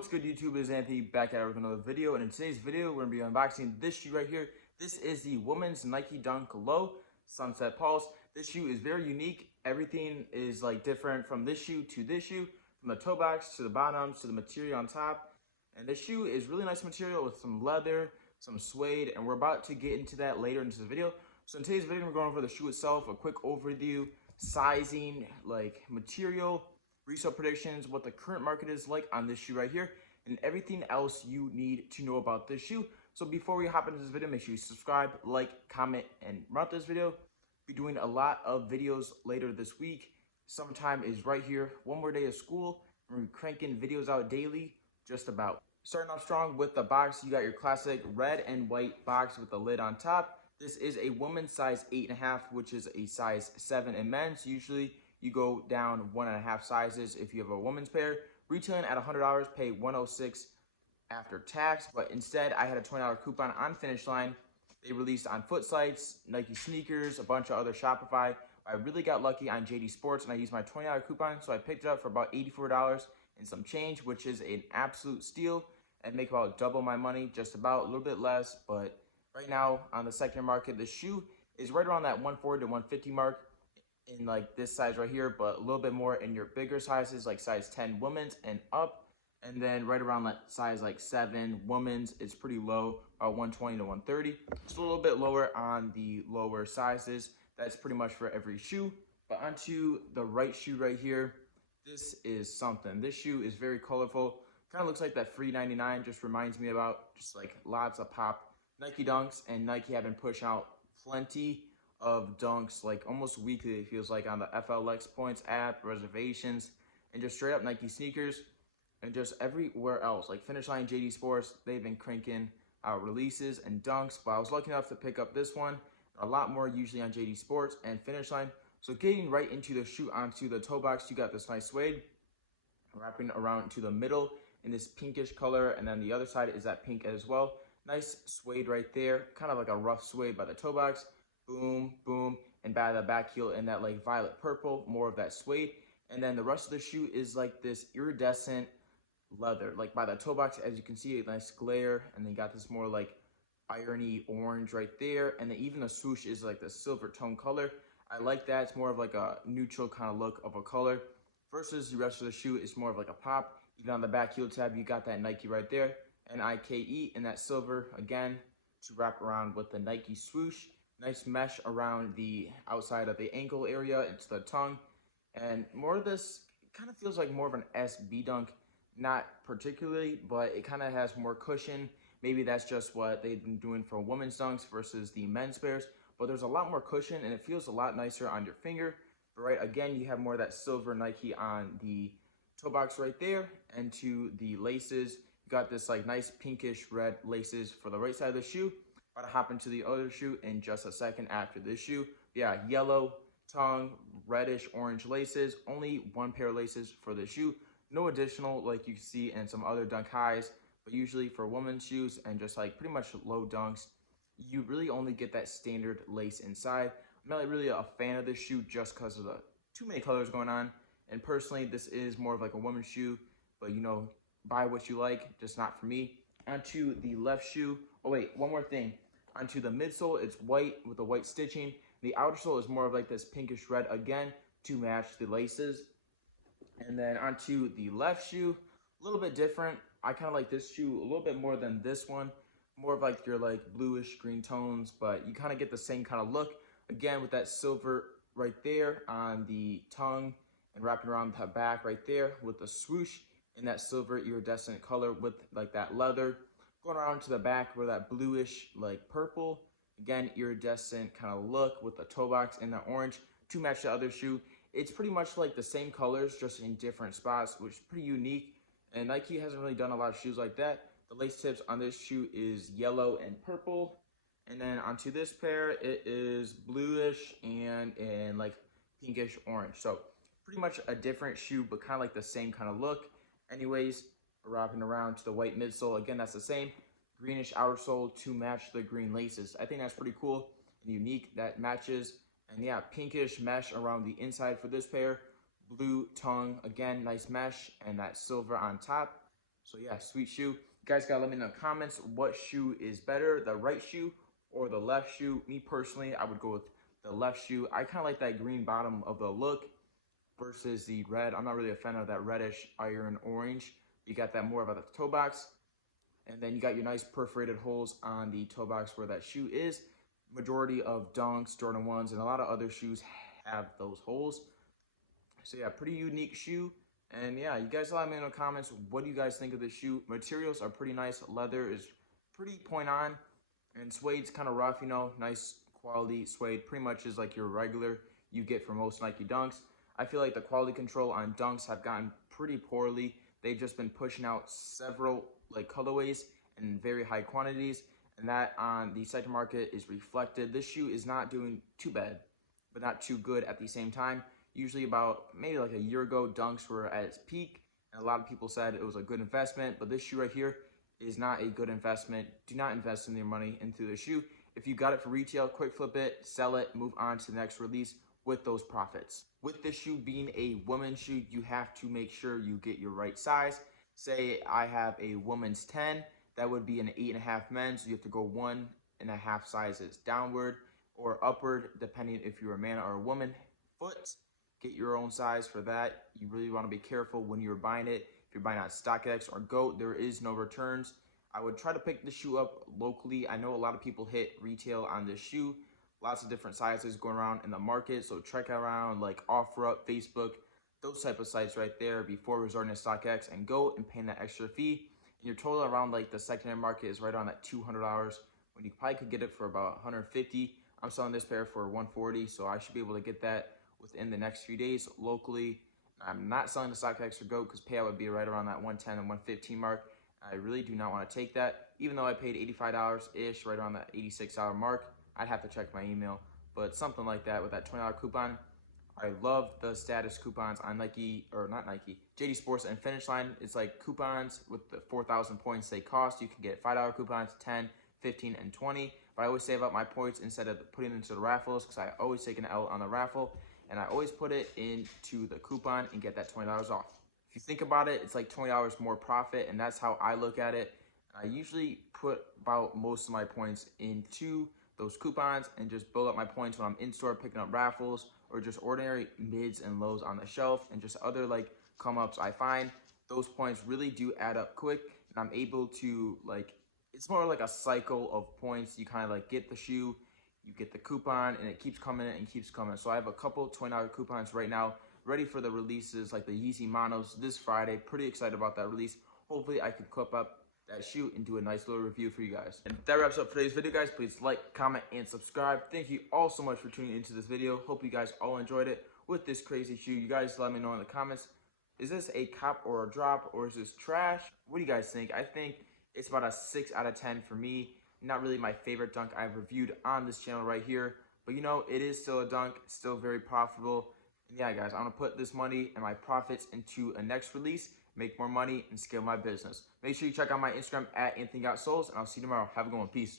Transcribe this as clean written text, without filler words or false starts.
What's good, YouTube? It's Anthony back at it with another video, and in today's video we're going to be unboxing this shoe right here. This is the women's Nike Dunk Low Sunset Pulse. This shoe is very unique. Everything is like different from this shoe to this shoe, from the toe box to the bottoms to the material on top. And this shoe is really nice material with some leather, some suede, and we're about to get into that later into the video. So in today's video we're going over the shoe itself, a quick overview, sizing, like material, resale predictions, what the current market is like on this shoe right here, and everything else you need to know about this shoe. So before we hop into this video, make sure you subscribe, like, comment, and run this video. Be doing a lot of videos later this week. Summertime is right here. One more day of school. We're cranking videos out daily, just about. Starting off strong with the box, you got your classic red and white box with the lid on top. This is a woman's size 8.5, which is a size 7 in men's. Usually you go down 1.5 sizes if you have a woman's pair. Retailing at $100, pay $106 after tax, but instead I had a $20 coupon on Finish Line. They released on Foot Sites, Nike sneakers, a bunch of other Shopify. I really got lucky on JD Sports and I used my $20 coupon, so I picked it up for about $84 and some change, which is an absolute steal, and make about double my money, just about, a little bit less. But right now on the secondary market, the shoe is right around that 140 to 150 mark in like this size right here, but a little bit more in your bigger sizes, like size 10 women's and up. And then right around that size like 7 women's, it's pretty low, about 120 to 130. Just a little bit lower on the lower sizes. That's pretty much for every shoe. But onto the right shoe right here, this is something. This shoe is very colorful. Kind of looks like that free 99, just reminds me about just like lots of pop Nike Dunks, and Nike have been pushing out plenty of dunks like almost weekly, it feels like, on the FLX Points app, reservations, and just straight up Nike sneakers, and just everywhere else like Finish Line, JD Sports. They've been cranking out releases and dunks, but I was lucky enough to pick up this one. A lot more usually on JD Sports and Finish Line. So getting right into the shoe, onto the toe box, you got this nice suede wrapping around to the middle in this pinkish color, and then the other side is that pink as well. Nice suede right there, kind of like a rough suede by the toe box. Boom, boom, and by the back heel in that like violet purple, more of that suede. And then the rest of the shoe is like this iridescent leather, like by the toe box, as you can see, a nice glare, and then got this more like irony orange right there, and then even the swoosh is like the silver tone color. I like that. It's more of like a neutral kind of look of a color versus the rest of the shoe is more of like a pop. Even on the back heel tab, you got that Nike right there, Nike in that silver again to wrap around with the Nike swoosh. Nice mesh around the outside of the ankle area into the tongue. And more of this kind of feels like more of an SB dunk. Not particularly, but it kind of has more cushion. Maybe that's just what they've been doing for women's dunks versus the men's pairs. But there's a lot more cushion and it feels a lot nicer on your finger. But right, again, you have more of that silver Nike on the toe box right there. And to the laces, you got this like nice pinkish red laces for the right side of the shoe. About to hop into the other shoe in just a second after this shoe. Yeah, yellow tongue, reddish orange laces. Only one pair of laces for the shoe. No additional like you can see in some other dunk highs. But usually for women's shoes and just like pretty much low dunks, you really only get that standard lace inside. I'm not really a fan of this shoe just because of the too many colors going on. And personally, this is more of like a woman's shoe. But you know, buy what you like, just not for me. Onto the left shoe. Oh wait, one more thing. Onto the midsole, it's white with the white stitching. The outer sole is more of like this pinkish red again to match the laces. And then onto the left shoe, a little bit different. I kind of like this shoe a little bit more than this one. More of like your like bluish green tones, but you kind of get the same kind of look. Again, with that silver right there on the tongue and wrapping around the back right there with the swoosh in that silver iridescent color with like that leather. Going around to the back where that bluish like purple, again iridescent kind of look with the toe box and the orange to match the other shoe. It's pretty much like the same colors, just in different spots, which is pretty unique. And Nike hasn't really done a lot of shoes like that. The lace tips on this shoe is yellow and purple. And then onto this pair, it is bluish and like pinkish orange. So pretty much a different shoe, but kind of like the same kind of look. Anyways, wrapping around to the white midsole. Again, that's the same greenish outer sole to match the green laces. I think that's pretty cool and unique. That matches. And yeah, pinkish mesh around the inside for this pair. Blue tongue, again, nice mesh, and that silver on top. So yeah, sweet shoe. You guys gotta let me know in the comments what shoe is better, the right shoe or the left shoe. Me personally, I would go with the left shoe. I kind of like that green bottom of the look versus the red. I'm not really a fan of that reddish iron orange. You got that more about the toe box. And then you got your nice perforated holes on the toe box where that shoe is. Majority of Dunks, Jordan 1s, and a lot of other shoes have those holes. So yeah, pretty unique shoe. And yeah, you guys let me know in the comments, what do you guys think of this shoe? Materials are pretty nice. Leather is pretty point on. And suede's kind of rough, you know, nice quality suede. Pretty much is like your regular you get for most Nike Dunks. I feel like the quality control on Dunks have gotten pretty poorly. They've just been pushing out several like colorways in very high quantities. And that on the second market is reflected. This shoe is not doing too bad, but not too good at the same time. Usually about maybe like a year ago, Dunks were at its peak, and a lot of people said it was a good investment, but this shoe right here is not a good investment. Do not invest in your money into the shoe. If you got it for retail, quick flip it, sell it, move on to the next release with those profits. With this shoe being a woman's shoe, you have to make sure you get your right size. Say I have a woman's 10, that would be an 8.5 men's. You have to go 1.5 sizes downward or upward, depending if you're a man or a woman. Foot, get your own size for that. You really want to be careful when you're buying it. If you're buying on StockX or GOAT, there is no returns. I would try to pick the shoe up locally. I know a lot of people hit retail on this shoe. Lots of different sizes going around in the market. So check around like OfferUp, Facebook, those type of sites right there before resorting to StockX and GOAT and paying that extra fee. And your total around like the secondary market is right on that $200 when you probably could get it for about $150. I'm selling this pair for $140, so I should be able to get that within the next few days locally. I'm not selling the StockX or GOAT because payout would be right around that 110 and 115 mark. I really do not want to take that. Even though I paid $85-ish, right around that $86 mark, I'd have to check my email. But something like that with that $20 coupon. I love the status coupons on Nike, or not Nike, JD Sports and Finish Line. It's like coupons with the 4,000 points they cost. You can get $5 coupons, 10, 15, and 20. But I always save up my points instead of putting it into the raffles because I always take an L on the raffle. And I always put it into the coupon and get that $20 off. If you think about it, it's like $20 more profit, and that's how I look at it. I usually put about most of my points into those coupons and just build up my points when I'm in store picking up raffles or just ordinary mids and lows on the shelf and just other like come ups I find. Those points really do add up quick, and I'm able to like, it's more like a cycle of points. You kind of like get the shoe, you get the coupon, and it keeps coming and keeps coming. So I have a couple $20 coupons right now ready for the releases like the Yeezy Monos this Friday. Pretty excited about that release. Hopefully I can clip up that shoe and do a nice little review for you guys. And that wraps up today's video, guys. Please like, comment, and subscribe. Thank you all so much for tuning into this video. Hope you guys all enjoyed it with this crazy shoe. You guys let me know in the comments, is this a cop or a drop, or is this trash? What do you guys think? I think it's about a 6 out of 10 for me. Not really my favorite dunk I've reviewed on this channel right here, but you know, it is still a dunk, still very profitable. And yeah, guys, I'm gonna put this money and my profits into a next release, make more money, and scale my business. Make sure you check out my Instagram at AnthonyGotSouls, and I'll see you tomorrow. Have a good one. Peace.